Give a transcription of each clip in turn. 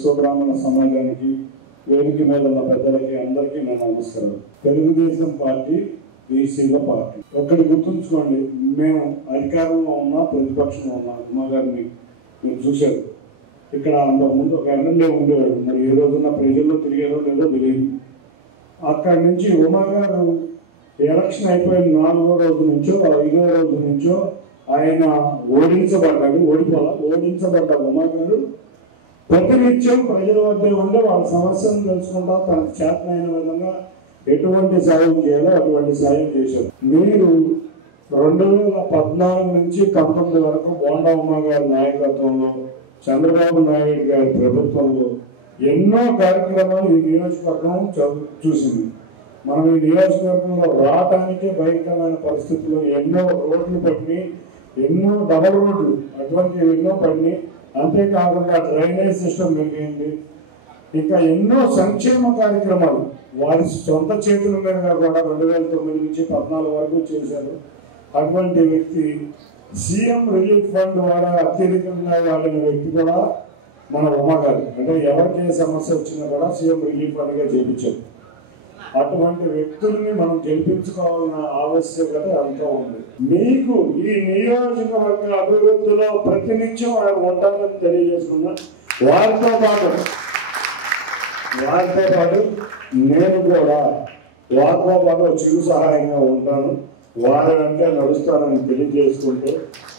విశ్వబ్రాహ్మణ సమాజానికి వేదిక మీద ఉన్న పెద్దలకి అందరికీ నా నమస్కారం. తెలుగుదేశం పార్టీ బీసీల పార్టీ. ఒక్కటి గుర్తుంచుకోండి, మేము అధికారంలో ఉన్నా ప్రతిపక్షంలో ఉన్నా ఉమా గారిని మీరు చూశారు. ఇక్కడ అంతకుముందు ఒక ఎమ్మెల్యే ఉండేవాడు, మరి ఏ రోజున ప్రజల్లో తిరిగేదో లేదో తెలియదు. అక్కడి నుంచి ఉమా గారు ఎలక్షన్ అయిపోయిన 4వ రోజు నుంచో 5వ రోజు నుంచో ఆయన ఓడించబడ్డ ఉమా గారు ప్రతినిత్యం ప్రజల వద్ద ఉండి వాళ్ళ సమస్యను తెలుసుకుంటా తనకు చేతనైన విధంగా ఎటువంటి సాయం చేయాలో అటువంటి సాయం చేశారు. మీరు 2014 నుంచి 19 వరకు బోండా ఉమా గారి నాయకత్వంలో, చంద్రబాబు నాయుడు గారి ప్రభుత్వంలో ఎన్నో కార్యక్రమాలు ఈ నియోజకవర్గం చూసింది. మనం ఈ నియోజకవర్గంలో రావటానికే భయంకరమైన పరిస్థితుల్లో ఎన్నో రోడ్లు పడినాయి, ఎన్నో డబల్ రోడ్లు అటువంటి ఎన్నో పడినాయి. అంతేకాకుండా డ్రైనేజ్ సిస్టమ్ పెరిగింది. ఇంకా ఎన్నో సంక్షేమ కార్యక్రమాలు వారి సొంత చేతుల మీదుగా కూడా 2009 నుంచి 14 వరకు చేశారు. అటువంటి వ్యక్తి సీఎం రిలీఫ్ ఫండ్ ద్వారా అత్యధికంగా వాడిన వ్యక్తి కూడా మన ఉమా గారు. అంటే ఎవరికి ఏ సమస్య వచ్చినా కూడా సీఎం రిలీఫ్ ఫండ్గా చేయించారు. అటువంటి వ్యక్తుల్ని మనం గెలిపించుకోవాలన్న ఆవశ్యకత ఎంతో ఉంది. మీకు ఈ నియోజకవర్గ అభివృద్ధిలో ప్రతినిత్యం ఆయన ఉంటారని తెలియజేసుకున్నా. వారితో పాటు నేను కూడా వారితో పాటు చిరు సహాయంగా ఉంటాను, వారి అంటే నడుస్తానని తెలియజేసుకుంటూ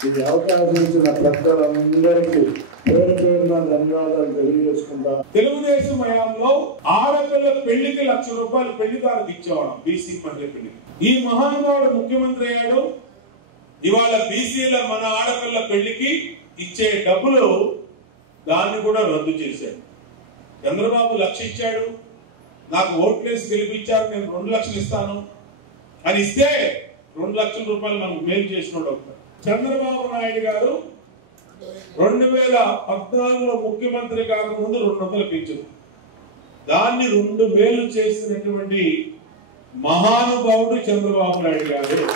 ఈ అవకాశం ఇచ్చిన పెద్దలందరికీ పేరు పేరున ధన్యవాదాలు తెలియజేసుకుంటా. తెలుగుదేశం హయాంలో ఆడపిల్ల పెళ్లికి ₹1,00,000 పెళ్లిదారులకు ఇచ్చేవాడు బీసీ మహిళ పెళ్లికి. ఈ మహానుభావుడు ముఖ్యమంత్రి అయ్యాడు. ఇవాళ బీసీల మన ఆడపిల్ల పెళ్లికి ఇచ్చే డబ్బులు దాన్ని కూడా రద్దు చేశాడు. చంద్రబాబు 1,00,000 ఇచ్చాడు, నాకు ఓట్లేసి గెలిపించారు, నేను 2 లక్షలు ఇస్తాను అని ఇస్తే ₹2,00,000 మనకు మేలు చేసినాడు. చంద్రబాబు నాయుడు గారు 2014లో ముఖ్యమంత్రి కాకముందు 200 పెంచారు. దాన్ని 2,000 చేసినటువంటి మహానుభావుడు చంద్రబాబు నాయుడు గారు.